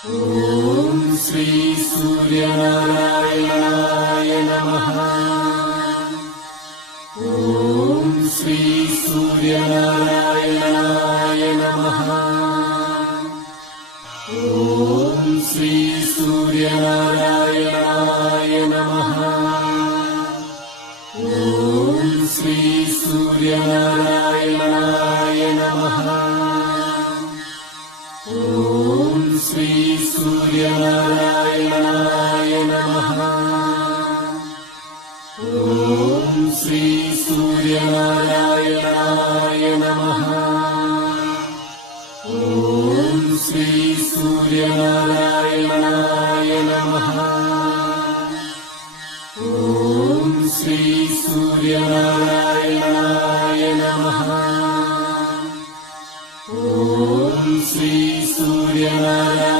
ఓం శ్రీ సూర్యనారాయణాయ నమః. ఓం శ్రీ సూర్యనారాయణాయ నమః. ఓం శ్రీ సూర్యనారాయణాయ నమః. ఓం శ్రీ సూర్యనారాయణాయ నమః. ఓం శ్రీ సూర్యనారాయణాయ నమః. ఓం శ్రీ సూర్యనారాయణాయ నమః. ఓం శ్రీ సూర్యనారాయణాయ నమః. ఓం శ్రీ సూర్యనారాయణాయ నమః. ఓం శ్రీ సూర్యనారాయణ